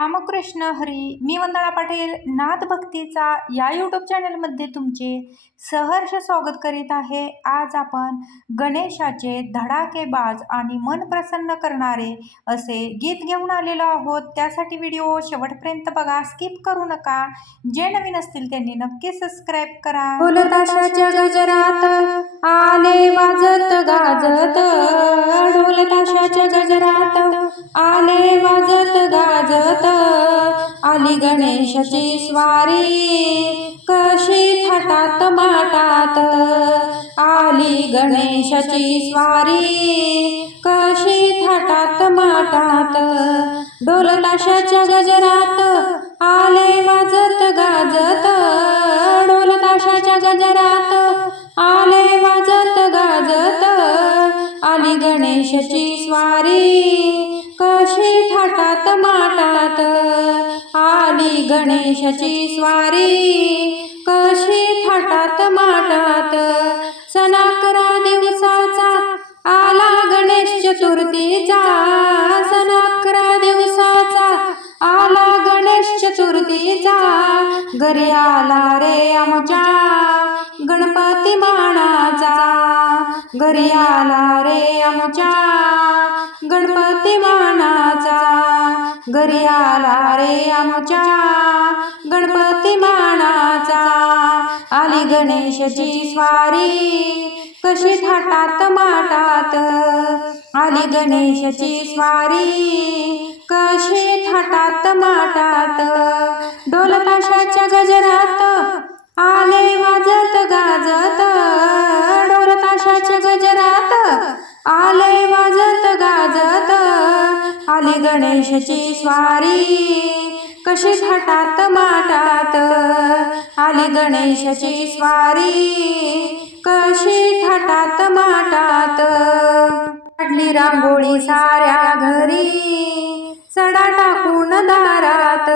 रामकृष्ण हरी मी वंदना पाटील नाथ भक्तीचा या यूट्यूब चॅनलमध्ये तुमचे सहर्ष स्वागत करीत आहे. आज आपण गणेशाचे धडाकेबाज आणि मन प्रसन्न करणारे असे गीत घेऊन आलेलो आहोत. त्यासाठी व्हिडिओ शेवटपर्यंत बघा स्किप करू नका. जे नवीन असतील त्यांनी नक्की सबस्क्राईब करा. ढोलताशाच्या गजरात आले वाजत गाजत. ढोलताशाच्या गजरात आले वाजत गाजत. आली गणेशाची स्वारी कशी थाटात माटात? आली गणेशाची स्वारी कशी थाटात माटात? डोलताशाच्या गजरात आले वाजत गाजत. डोलताशाच्या गजरात आले वाजत गाजत. आली गणेशाची स्वारी कशी थाटात माटात. आली गणेशाची स्वारी. कशी थाटात माटात. सनाकरा दिवसाचा आला गणेश चतुर्थीचा. सनाकरा दिवसाचा आला गणेश चतुर्थीचा. घरी आला रे आमच्या गणपती मानाचा. घरी आला रे आमच्या गणपती मानाचा. घरी आला रे आमच्या. गणपती मानाचा. आली गणेशाची स्वारी. कशी थाटात माटात. आली गणेशाची स्वारी. कशी थाटात माटात. डोलताशाच्या गजरात गणेशाची स्वारी कशी थाटात माटात? आली गणेशाची स्वारी कशी थाटात माटात? काढली रांगोळी साऱ्या घरी सडा टाकून दारात.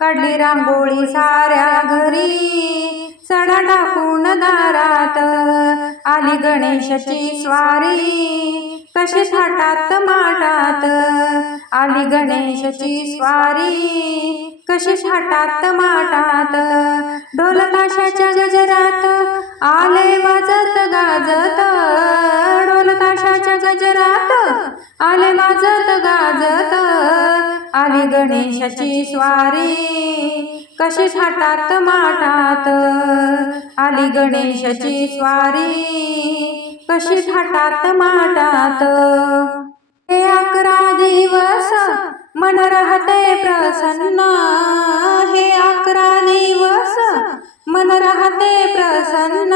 काढली रांगोळी साऱ्या घरी सडा टाकून दारात आली गणेशाची स्वारी. कशी थाटात माटात आली गणेशाची स्वारी. कशी थाटात माटात ढोलताशाच्या गजरात आले वाजत गाजत. ढोलताशाच्या गजरात आले वाजत गाजत. आली गणेशाची स्वारी. कशी छाटात माटात? आली गणेशाची स्वारी. कशी छाटात माटात? हे अकरा दिवस मन राहते प्रसन्न. हे अकरा दिवस मन राहते प्रसन्न.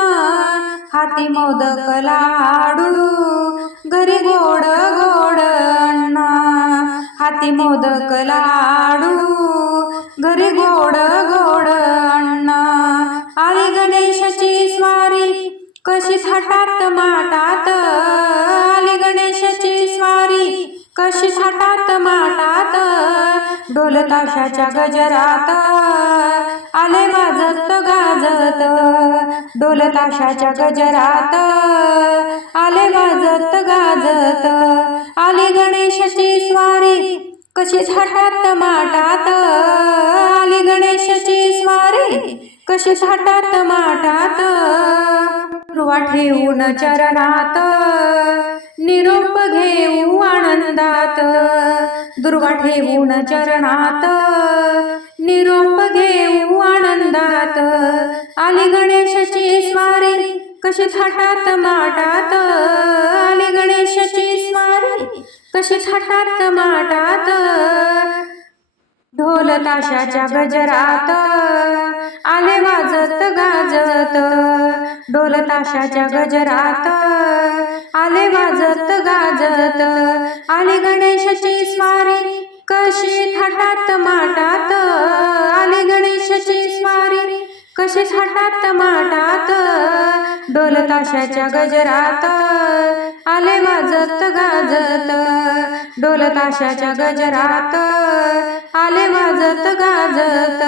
हाती मोदक लाडू घरी गोड गोड अन्न. हाती मोदक लाडू कशी थाटात माटात? आली गणेशाची स्वारी. कशी थाटात माटात? डोलताशाच्या गजरात. आले वाजत गाजत. डोलताशाच्या गजरात. आले वाजत गाजत. आली गणेशाची स्वारी. कशी थाटात माटात? आली गणेशाची स्वारी. कशी थाटात माटात? दुर्वा ठेवून चरणात निरोप घेऊ आनंदात. दुर्वा ठेवून चरणात निरोप घेऊ आनंदात. आली गणेशाची स्वारी कशी थाटात माटात? आली गणेशाची स्वारी कशी थाटात माटात? ढोल ताशाच्या गजरात आले वाजत गाजत ढोलताशाच्या गजरात. आले वाजत गाजत आले गणेशाची स्वारी कशी थाटात माटात. आले गणेशाची स्वारी कशी थाटात माटात. ढोलताशाच्या गजरात. आले वाजत गाजत ढोलताशाच्या गजरात. आले वाजत गाजत.